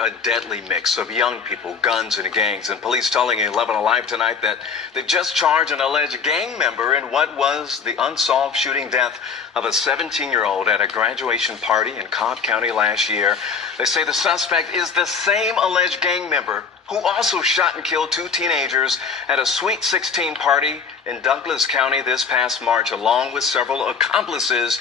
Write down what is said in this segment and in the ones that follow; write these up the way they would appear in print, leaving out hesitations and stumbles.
a deadly mix of young people, guns, and gangs. And police telling 11 Alive tonight that they've just charged an alleged gang member in what was the unsolved shooting death of a 17-year-old at a graduation party in Cobb County last year. They say the suspect is the same alleged gang member who also shot and killed two teenagers at a Sweet 16 party in Douglas County this past March, along with several accomplices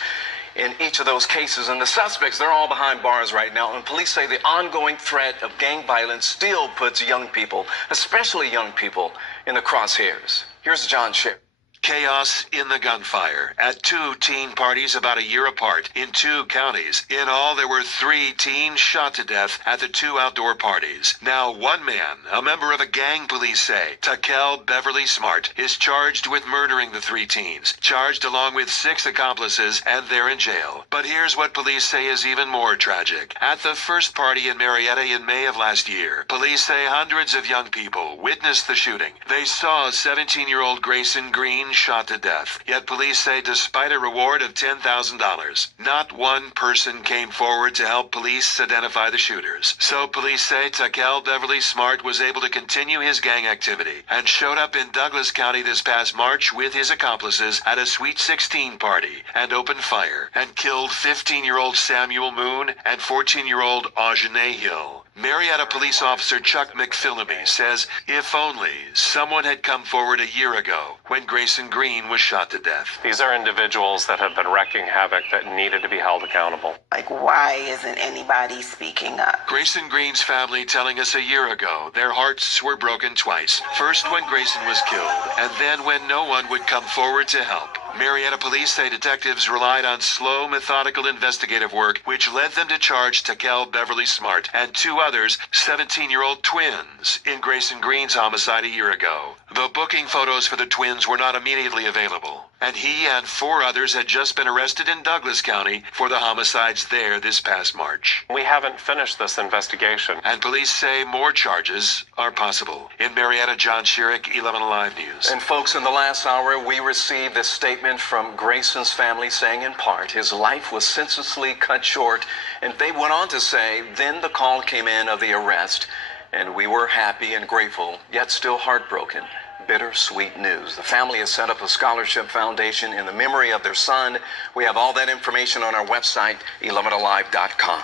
in each of those cases. And the suspects, they're all behind bars right now. And police say the ongoing threat of gang violence still puts young people, especially young people, in the crosshairs. Here's John Sherry. Chaos in the gunfire at two teen parties about a year apart in two counties. In all, there were 3 teens shot to death at the 2 outdoor parties. Now, one man, a member of a gang, police say, Takel Beverly Smart, is charged with murdering the 3 teens, charged along with 6 accomplices, and they're in jail. But here's what police say is even more tragic. At the first party in Marietta in May of last year, police say hundreds of young people witnessed the shooting. They saw 17-year-old Grayson Green shot to death. Yet police say despite a reward of $10,000, not one person came forward to help police identify the shooters. So police say Takel Beverly Smart was able to continue his gang activity and showed up in Douglas County this past March with his accomplices at a Sweet 16 party and opened fire and killed 15-year-old Samuel Moon and 14-year-old Aujane Hill. Marietta police officer Chuck McPhillamy says if only someone had come forward a year ago when Grayson Green was shot to death. These are individuals that have been wreaking havoc that needed to be held accountable. Like, why isn't anybody speaking up? Grayson Green's family telling us a year ago their hearts were broken twice. First when Grayson was killed, and then when no one would come forward to help. Marietta police say detectives relied on slow, methodical investigative work, which led them to charge Takel Beverly Smart and 2 others, 17-year-old twins, in Grayson Green's homicide a year ago. The booking photos for the twins were not immediately available, and he and 4 others had just been arrested in Douglas County for the homicides there this past March. We haven't finished this investigation. And police say more charges are possible. In Marietta, John Sherrick, 11 Alive News. And folks, in the last hour, we received this statement from Grayson's family saying in part his life was senselessly cut short. And they went on to say, then the call came in of the arrest, and we were happy and grateful, yet still heartbroken. Bittersweet news. The family has set up a scholarship foundation in the memory of their son. We have all that information on our website, 11alive.com.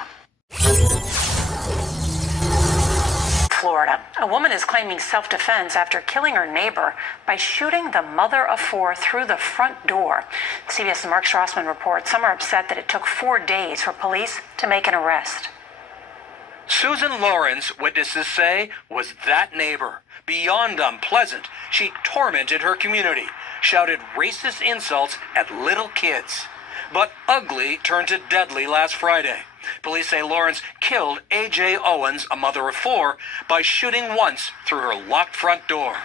Florida. A woman is claiming self-defense after killing her neighbor by shooting the mother of 4 through the front door. CBS's Mark Strassman reports some are upset that it took 4 days for police to make an arrest. Susan Lawrence, witnesses say, was that neighbor. Beyond unpleasant, she tormented her community, shouted racist insults at little kids. But ugly turned to deadly last Friday. Police say Lawrence killed A.J. Owens, a mother of 4, by shooting once through her locked front door.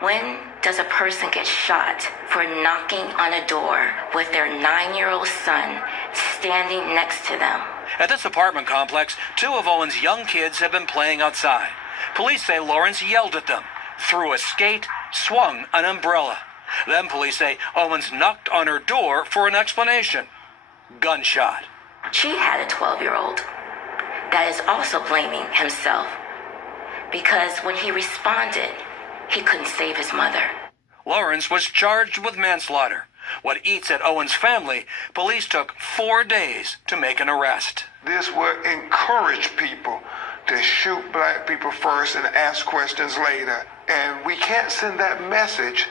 When does a person get shot for knocking on a door with their 9-year-old son standing next to them? At this apartment complex, 2 of Owens' young kids have been playing outside. Police say Lawrence yelled at them, threw a skate, swung an umbrella. Then police say Owens knocked on her door for an explanation. Gunshot. She had a 12-year-old that is also blaming himself because when he responded, he couldn't save his mother. Lawrence was charged with manslaughter. What eats at Owens' family, police took 4 days to make an arrest. This would encourage people to shoot black people first and ask questions later. And we can't send that message.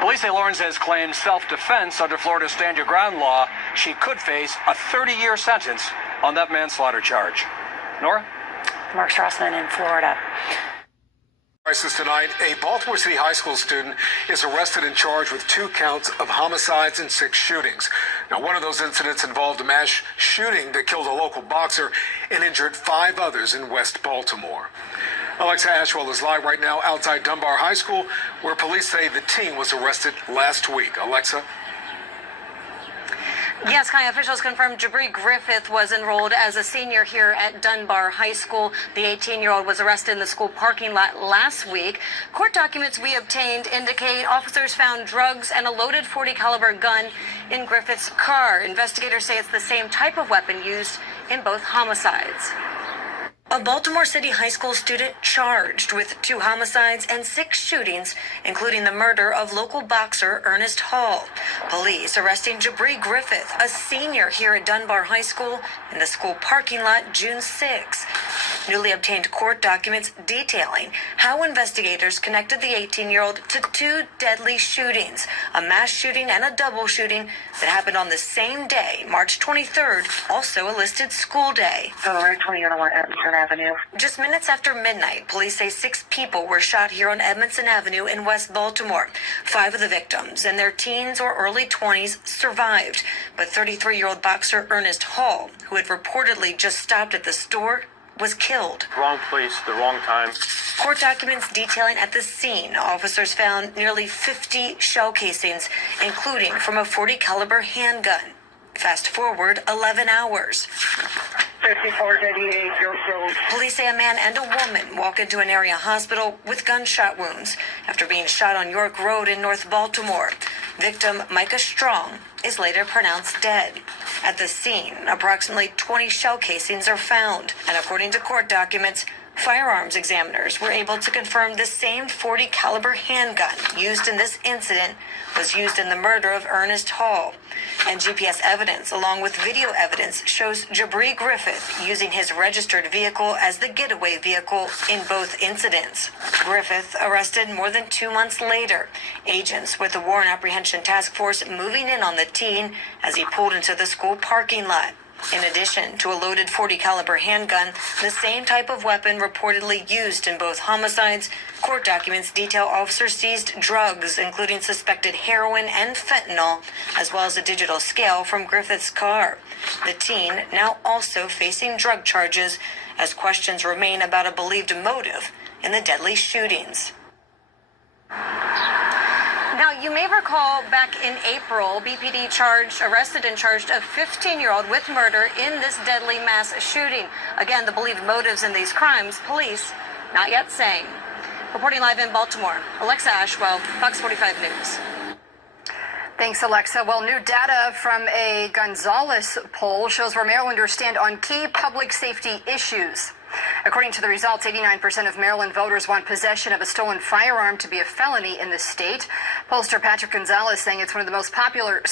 Police say Lawrence has claimed self-defense under Florida's Stand Your Ground law. She could face a 30-year sentence on that manslaughter charge. Nora? Mark Strassman in Florida. Crisis tonight, a Baltimore City High School student is arrested and charged with 2 counts of homicides and 6 shootings. Now, one of those incidents involved a mass shooting that killed a local boxer and injured 5 others in West Baltimore. Alexa Ashwell is live right now outside Dunbar High School, where police say the teen was arrested last week. Alexa? Yes, Kai, officials confirmed Jabri Griffith was enrolled as a senior here at Dunbar High School. The 18-year-old was arrested in the school parking lot last week. Court documents we obtained indicate officers found drugs and a loaded .40 caliber gun in Griffith's car. Investigators say it's the same type of weapon used in both homicides. A Baltimore City high school student charged with 2 homicides and 6 shootings, including the murder of local boxer Ernest Hall. Police arresting Jabri Griffith, a senior here at Dunbar High School, in the school parking lot June 6. Newly obtained court documents detailing how investigators connected the 18-year-old to 2 deadly shootings, a mass shooting and a double shooting that happened on the same day, March 23rd, also a listed school day. Avenue. Just minutes after midnight, police say 6 people were shot here on Edmondson Avenue in West Baltimore. 5 of the victims, in their teens or early 20s, survived. But 33-year-old boxer Ernest Hall, who had reportedly just stopped at the store, was killed. Wrong place, the wrong time. Court documents detailing at the scene, officers found nearly 50 shell casings, including from a .40 caliber handgun. Fast forward 11 hours. 5488. Police say a man and a woman walk into an area hospital with gunshot wounds after being shot on York Road in North Baltimore. Victim Micah Strong is later pronounced dead. At the scene, approximately 20 shell casings are found, and according to court documents, firearms examiners were able to confirm the same .40 caliber handgun used in this incident was used in the murder of Ernest Hall. And GPS evidence, along with video evidence, shows Jabri Griffith using his registered vehicle as the getaway vehicle in both incidents. Griffith arrested more than 2 months later. Agents with the Warrant Apprehension Task Force moving in on the teen as he pulled into the school parking lot. In addition to a loaded .40 caliber handgun, the same type of weapon reportedly used in both homicides, court documents detail officers seized drugs, including suspected heroin and fentanyl, as well as a digital scale from Griffith's car. The teen now also facing drug charges, as questions remain about a believed motive in the deadly shootings. Now, you may recall back in April, BPD arrested and charged a 15-year-old with murder in this deadly mass shooting. Again, the believed motives in these crimes, police not yet saying. Reporting live in Baltimore, Alexa Ashwell, Fox 45 News. Thanks, Alexa. Well, new data from a Gonzales poll shows where Marylanders stand on key public safety issues. According to the results, 89% of Maryland voters want possession of a stolen firearm to be a felony in the state. Pollster Patrick Gonzalez saying it's one of the most popular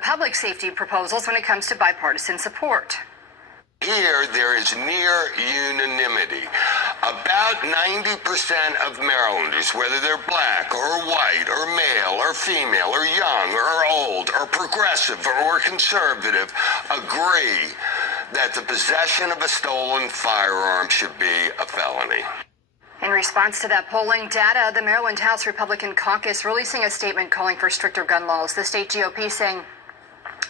public safety proposals when it comes to bipartisan support. Here, there is near unanimity. About 90% of Marylanders, whether they're black or white or male or female or young or old or progressive or conservative, agree that the possession of a stolen firearm should be a felony. In response to that polling data, the Maryland House Republican Caucus releasing a statement calling for stricter gun laws. The state GOP saying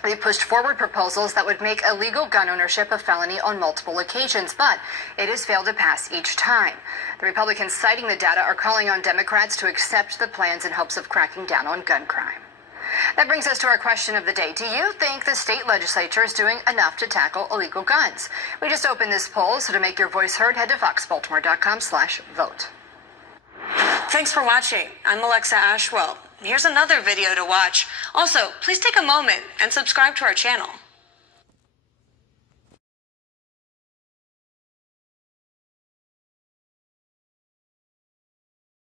they pushed forward proposals that would make illegal gun ownership a felony on multiple occasions, but it has failed to pass each time. The Republicans citing the data are calling on Democrats to accept the plans in hopes of cracking down on gun crime. That brings us to our question of the day. Do you think the state legislature is doing enough to tackle illegal guns? We just opened this poll, so to make your voice heard, head to foxbaltimore.com/vote. Thanks for watching. I'm Alexa Ashwell. Here's another video to watch. Also, please take a moment and subscribe to our channel.